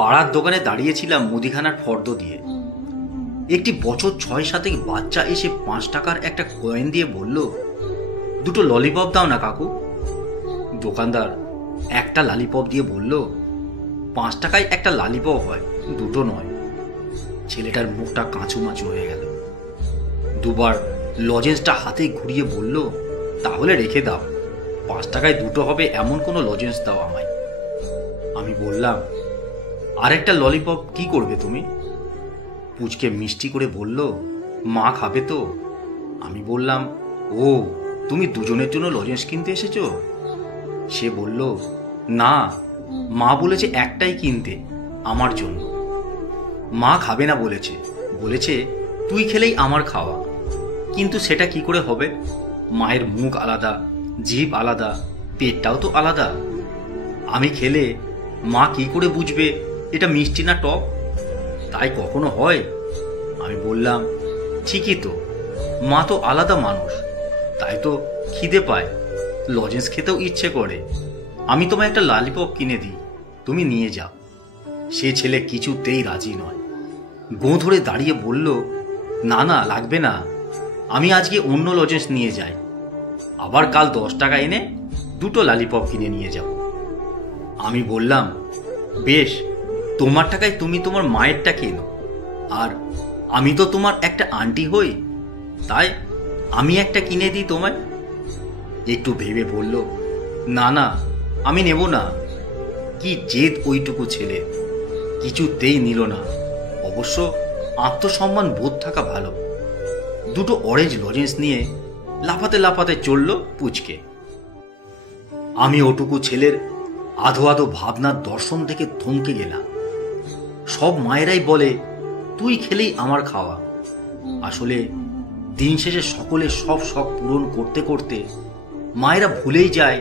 পাড়ার দোকানে দাঁড়িয়েছিলাম মুদিখানার ফর্দ দিয়ে। একটি বছর 6-7 বাচ্চা এসে 5 টাকার একটা কয়েন দিয়ে বলল, দুটো ললিপপ দাও না কাকু। দোকানদার একটা লালিপপ দিয়ে বলল, 5 টাকায় একটা লালিপপ হয়, দুটো নয়। ছেলেটার মুখটা কাঁচুমাচু হয়ে গেল। দুবার লজেন্সটা হাতে ঘুরিয়ে বলল, তাহলে রেখে দাও, 5 টাকায় দুটো হবে এমন কোনো লজেন্স দাও আমায়। আমি বললাম, আরেকটা ললিপপ কি করবে তুমি? পুচকে মিষ্টি করে বলল, মা খাবে তো। আমি বললাম, ও তুমি দুজনের জন্য লজেন্স কিনতে এসেছো? সে বলল, না, মা বলেছে একটাই কিনতে, আমার জন্য। মা খাবে না বলেছে, বলেছে তুই খেলেই আমার খাওয়া। কিন্তু সেটা কি করে হবে? মায়ের মুখ আলাদা, জিভ আলাদা, পেটটাও তো আলাদা। আমি খেলে মা কি করে বুঝবে এটা মিষ্টি না টক? তাই কখনো হয়? আমি বললাম, ঠিকই তো, মা তো আলাদা মানুষ, তাই তো খিদে পায়, লজেন্স খেতেও ইচ্ছে করে। আমি তোমায় একটা লালিপপ কিনে দিই, তুমি নিয়ে যাও। সে ছেলে কিছুতেই রাজি নয়। গোঁ ধরে দাঁড়িয়ে বলল, না না, লাগবে না, আমি আজকে অন্য লজেন্স নিয়ে যাই, আবার কাল 10 টাকা এনে দুটো লালিপপ কিনে নিয়ে যাব। আমি বললাম, বেশ, তোমার টাকায় তুমি তোমার মায়েরটা কেনো, আর আমি তো তোমার একটা আন্টি হই, তাই আমি একটা কিনে দিই তোমায়। একটু ভেবে বলল, না না, আমি নেব না। কি জেদ ওইটুকু ছেলে, কিছুতেই নিল না। অবশ্য আত্মসম্মান বোধ থাকা ভালো। দুটো অরেঞ্জ লজেন্স নিয়ে লাফাতে লাফাতে চলল পুচকে। আমি ওটুকু ছেলের আধো আধো ভাবনার দর্শন থেকে থমকে গেলাম। সব মায়েরাই বলে, তুই খেলেই আমার খাওয়া। আসলে দিন শেষে সকলের সব শখ পূরণ করতে করতে মায়েরা ভুলেই যায়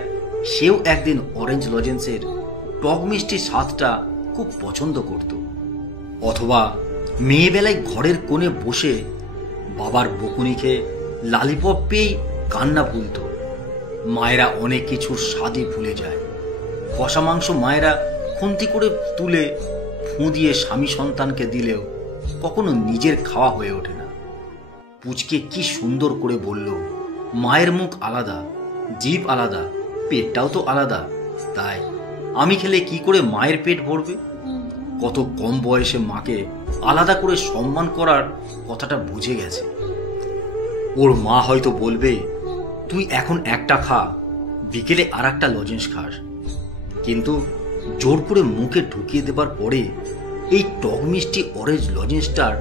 সেও একদিন অরেঞ্জ লজেন্সের টক মিষ্টির স্বাদটা খুব পছন্দ করত। অথবা মেয়েবেলায় ঘরের কোণে বসে বাবার বকুনি খেয়ে লালিপপ পেয়েই কান্না ভুলত। মায়েরা অনেক কিছুর স্বাদই ভুলে যায়। কষা মাংস মায়েরা খুন্তি করে তুলে ফুঁ দিয়ে স্বামী সন্তানকে দিলেও কখনো নিজের খাওয়া হয়ে ওঠে না। পুচকে কি সুন্দর করে বলল, মায়ের মুখ আলাদা, জিভ আলাদা, পেটটাও তো আলাদা, তাই আমি খেলে কি করে মায়ের পেট ভরবে? কত কম বয়সে মাকে আলাদা করে সম্মান করার কথাটা বুঝে গেছে। ওর মা হয়তো বলবে, তুই এখন একটা খা, বিকেলে আর একটা লজেন্স খাস। কিন্তু জোর করে মুখে ঢুকিয়ে দেবার পরে এই টক মিষ্টি অরেঞ্জ লজেন্সটার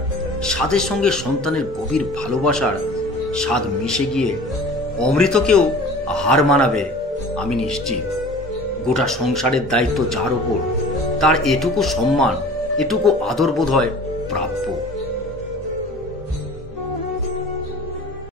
স্বাদের সঙ্গে সন্তানের গভীর ভালোবাসার স্বাদ মিশে গিয়ে অমৃতকেও হার মানাবে আমি নিশ্চিত। গোটা সংসারের দায়িত্ব যার ওপর, তার এটুকু সম্মান, এটুকু আদর বোধ হয় প্রাপ্য।